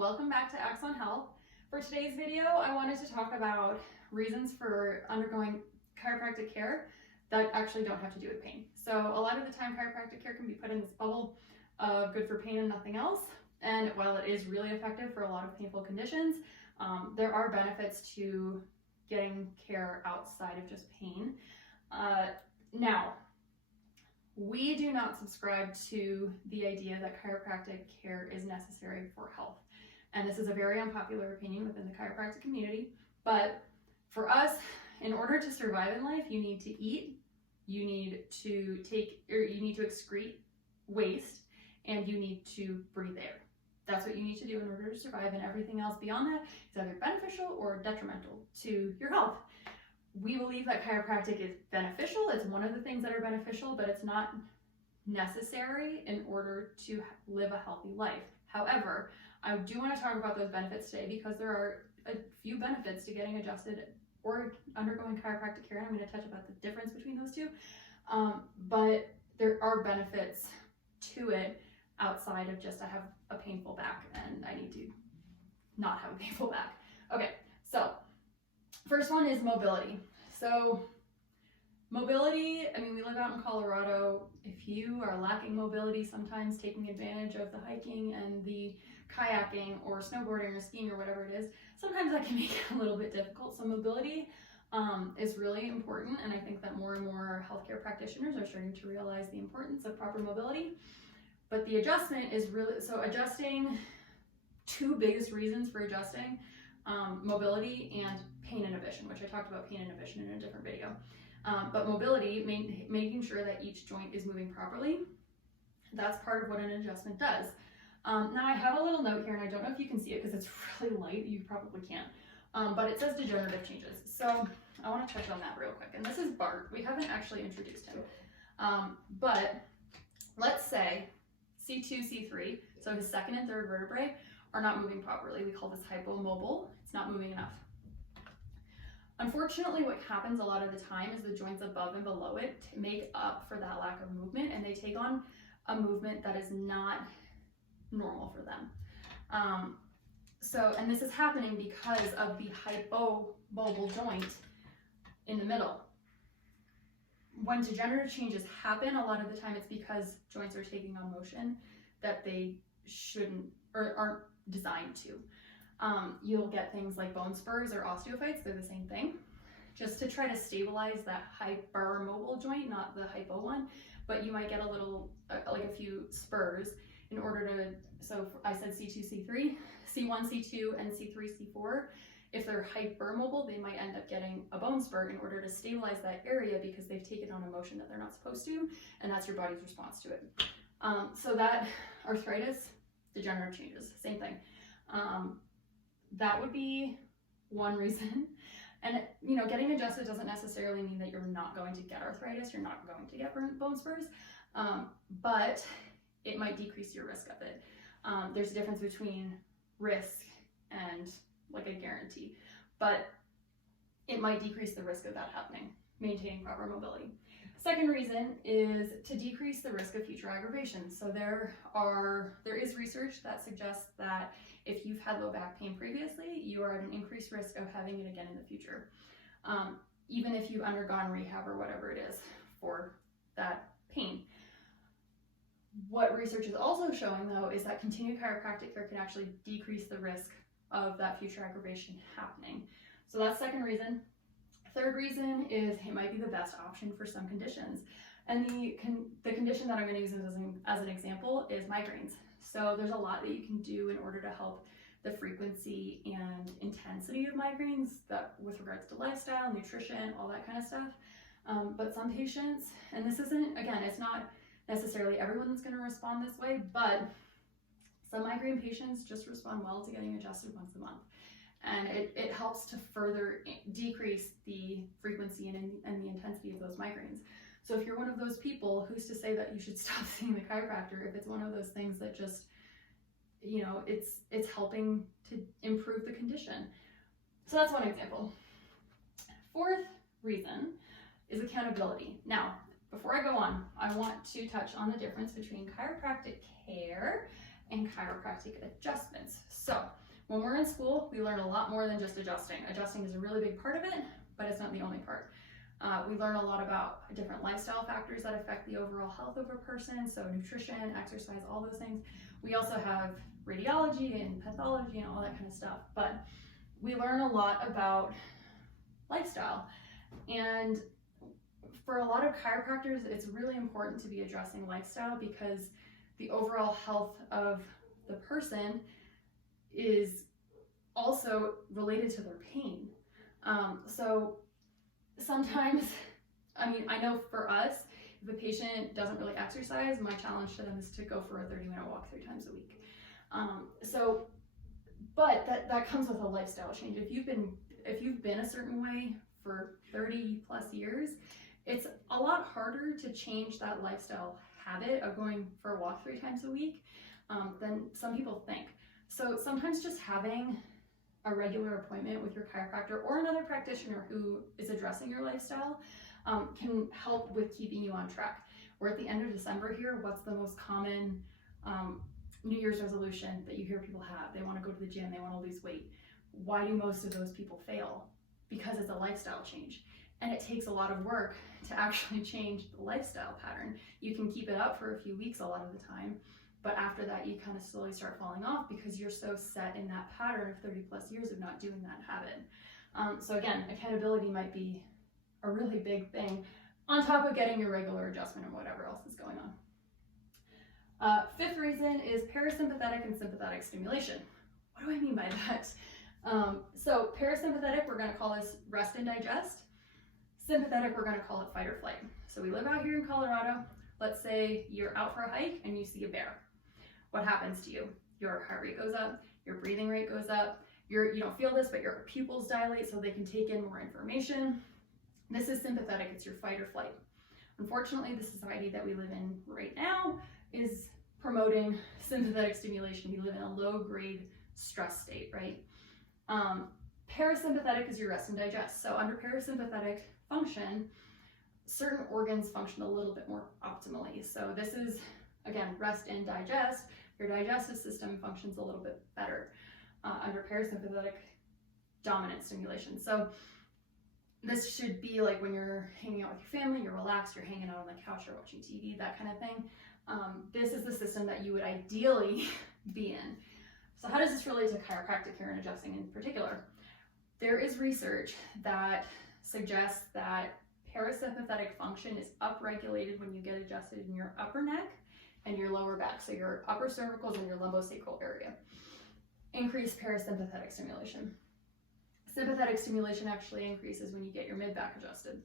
welcome back to Axon Health. For today's video, I wanted to talk about reasons for undergoing chiropractic care that actually don't have to do with pain. So a lot of the time chiropractic care can be put in this bubble of good for pain and nothing else. And while it is really effective for a lot of painful conditions, there are benefits to getting care outside of just pain. Now, we do not subscribe to the idea that chiropractic care is necessary for health. And this is a very unpopular opinion within the chiropractic community. But for us, in order to survive in life, you need to eat, you need to excrete waste, and you need to breathe air. That's what you need to do in order to survive, and everything else beyond that is either beneficial or detrimental to your health. We believe that chiropractic is beneficial. It's one of the things that are beneficial, but it's not necessary in order to live a healthy life. However, I do want to talk about those benefits today because there are a few benefits to getting adjusted or undergoing chiropractic care, and I'm going to touch about the difference between those two. But there are benefits to it outside of just I have a painful back and I need to not have a painful back. Okay, so first one is mobility. So mobility, I mean, we live out in Colorado. If you are lacking mobility, sometimes taking advantage of the hiking and the kayaking or snowboarding or skiing or whatever it is, sometimes that can make it a little bit difficult. So mobility is really important, and I think that more and more healthcare practitioners are starting to realize the importance of proper mobility. But the adjustment is really, so adjusting, two biggest reasons for adjusting, mobility and pain inhibition, which I talked about pain inhibition in a different video. But mobility, making sure that each joint is moving properly, that's part of what an adjustment does. Now I have a little note here, and I don't know if you can see it because it's really light, you probably can't, but it says degenerative changes. So I want to touch on that real quick. And this is Bart. We haven't actually introduced him. But let's say C2, C3, so his second and third vertebrae, are not moving properly. We call this hypomobile. It's not moving enough. Unfortunately, what happens a lot of the time is the joints above and below it make up for that lack of movement, and they take on a movement that is not normal for them. And this is happening because of the hypomobile joint in the middle. When degenerative changes happen, a lot of the time it's because joints are taking on motion that they shouldn't or aren't designed to. You'll get things like bone spurs or osteophytes, they're the same thing, just to try to stabilize that hypermobile joint, not the hypo one, but you might get a little, like a few spurs in order to, so I said C2, C3, C1, C2, and C3, C4. If they're hypermobile, they might end up getting a bone spur in order to stabilize that area because they've taken on a motion that they're not supposed to, and that's your body's response to it. So that arthritis, degenerative changes, same thing. That would be one reason. And you know, getting adjusted doesn't necessarily mean that you're not going to get arthritis, you're not going to get bone spurs, but it might decrease your risk of it. There's a difference between risk and like a guarantee, but it might decrease the risk of that happening, maintaining proper mobility. Second reason is to decrease the risk of future aggravation. So there is research that suggests that if you've had low back pain previously, you are at an increased risk of having it again in the future, even if you've undergone rehab or whatever it is for that pain. What research is also showing, though, is that continued chiropractic care can actually decrease the risk of that future aggravation happening. So that's second reason. Third reason is it might be the best option for some conditions. And the condition that I'm going to use as an example is migraines. So there's a lot that you can do in order to help the frequency and intensity of migraines, that with regards to lifestyle, nutrition, all that kind of stuff. But some patients, and this isn't, again, it's not necessarily everyone that's going to respond this way, but some migraine patients just respond well to getting adjusted once a month. And it helps to further decrease the frequency and the intensity of those migraines. So if you're one of those people, who's to say that you should stop seeing the chiropractor if it's one of those things that just, you know, it's helping to improve the condition. So that's one example. Fourth reason is accountability. Now, before I go on, I want to touch on the difference between chiropractic care and chiropractic adjustments. So when we're in school, we learn a lot more than just adjusting. Adjusting is a really big part of it, but it's not the only part. We learn a lot about different lifestyle factors that affect the overall health of a person, so nutrition, exercise, all those things. We also have radiology and pathology and all that kind of stuff, but we learn a lot about lifestyle. And for a lot of chiropractors, it's really important to be addressing lifestyle because the overall health of the person is also related to their pain. So sometimes, I mean, I know for us, if a patient doesn't really exercise, my challenge to them is to go for a 30-minute walk 3 times a week. But that comes with a lifestyle change. If you've been a certain way for 30 plus years, it's a lot harder to change that lifestyle habit of going for a walk 3 times a week than some people think. So sometimes just having a regular appointment with your chiropractor or another practitioner who is addressing your lifestyle can help with keeping you on track. We're at the end of December here. What's the most common New Year's resolution that you hear people have? They want to go to the gym, they want to lose weight. Why do most of those people fail? Because it's a lifestyle change. And it takes a lot of work to actually change the lifestyle pattern. You can keep it up for a few weeks a lot of the time, but after that you kind of slowly start falling off because you're so set in that pattern of 30 plus years of not doing that habit. So again, accountability might be a really big thing on top of getting your regular adjustment and whatever else is going on. 5th reason is parasympathetic and sympathetic stimulation. What do I mean by that? So parasympathetic, we're going to call this rest and digest. Sympathetic, we're going to call it fight or flight. So we live out here in Colorado. Let's say you're out for a hike and you see a bear. What happens to you? Your heart rate goes up, your breathing rate goes up, you don't feel this, but your pupils dilate so they can take in more information. This is sympathetic, it's your fight or flight. Unfortunately, the society that we live in right now is promoting sympathetic stimulation. We live in a low-grade stress state, right? Parasympathetic is your rest and digest. So under parasympathetic function, certain organs function a little bit more optimally. So this is, again, rest and digest. Your digestive system functions a little bit better under parasympathetic dominant stimulation. So this should be like when you're hanging out with your family, you're relaxed, you're hanging out on the couch or watching TV, that kind of thing. This is the system that you would ideally be in. So how does this relate to chiropractic care and adjusting in particular? There is research that suggests that parasympathetic function is upregulated when you get adjusted in your upper neck and your lower back, so your upper cervicals and your lumbosacral area. Increased parasympathetic stimulation. Sympathetic stimulation actually increases when you get your mid-back adjusted.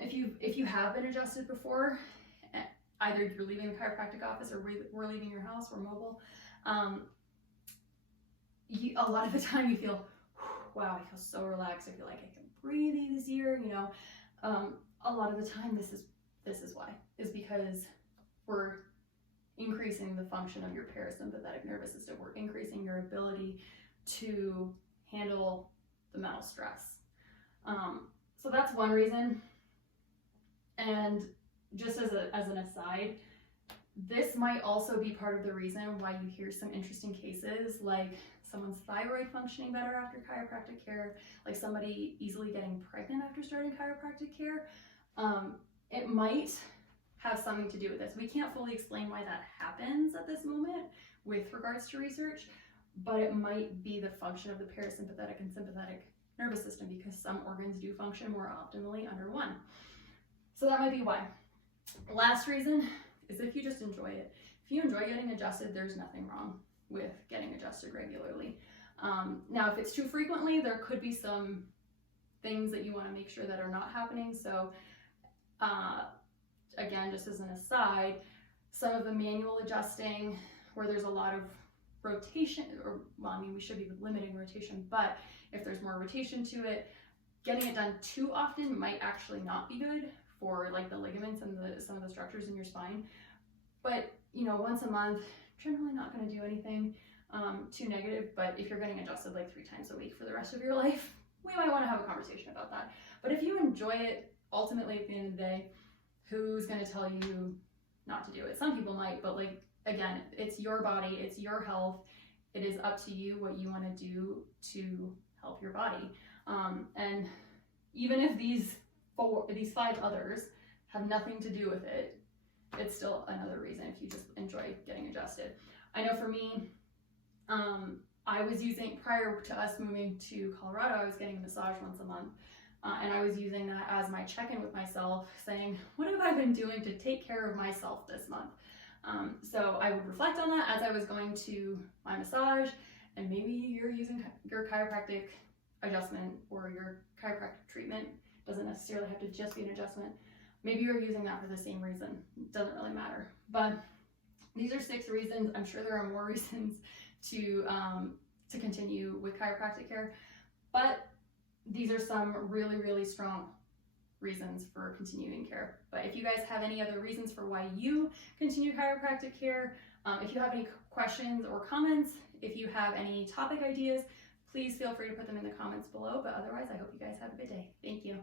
If you have been adjusted before, either you're leaving the chiropractic office or we're leaving your house, we're mobile, a lot of the time you feel, wow, I feel so relaxed. I feel like I can breathe easier, you know. A lot of the time this is why, is because we're increasing the function of your parasympathetic nervous system. We're increasing your ability to handle the mental stress. So that's one reason. And just as an aside, this might also be part of the reason why you hear some interesting cases, like someone's thyroid functioning better after chiropractic care, like somebody easily getting pregnant after starting chiropractic care. It might have something to do with this. We can't fully explain why that happens at this moment with regards to research, but it might be the function of the parasympathetic and sympathetic nervous system, because some organs do function more optimally under one. So that might be why. The last reason is if you just enjoy it. If you enjoy getting adjusted, there's nothing wrong with getting adjusted regularly. Now, if it's too frequently, there could be some things that you want to make sure that are not happening. So again, just as an aside, some of the manual adjusting where there's a lot of rotation, or well, I mean, we should be limiting rotation, but if there's more rotation to it, getting it done too often might actually not be good for like the ligaments and some of the structures in your spine. But you know, once a month, generally not going to do anything too negative. But if you're getting adjusted like 3 times a week for the rest of your life, we might want to have a conversation about that. But if you enjoy it, ultimately at the end of the day, who's going to tell you not to do it? Some people might, but like again, it's your body, it's your health. It is up to you what you want to do to help your body. And even if these 5 others have nothing to do with it, it's still another reason if you just enjoy getting adjusted. I know for me, I was using, prior to us moving to Colorado, I was getting a massage once a month. And I was using that as my check-in with myself, saying, what have I been doing to take care of myself this month? So I would reflect on that as I was going to my massage, and maybe you're using your chiropractic adjustment or your chiropractic treatment. Doesn't necessarily have to just be an adjustment. Maybe you're using that for the same reason. It doesn't really matter. But these are 6 reasons. I'm sure there are more reasons to continue with chiropractic care, but these are some really, really strong reasons for continuing care. But if you guys have any other reasons for why you continue chiropractic care, if you have any questions or comments, if you have any topic ideas, please feel free to put them in the comments below. But otherwise, I hope you guys have a good day. Thank you.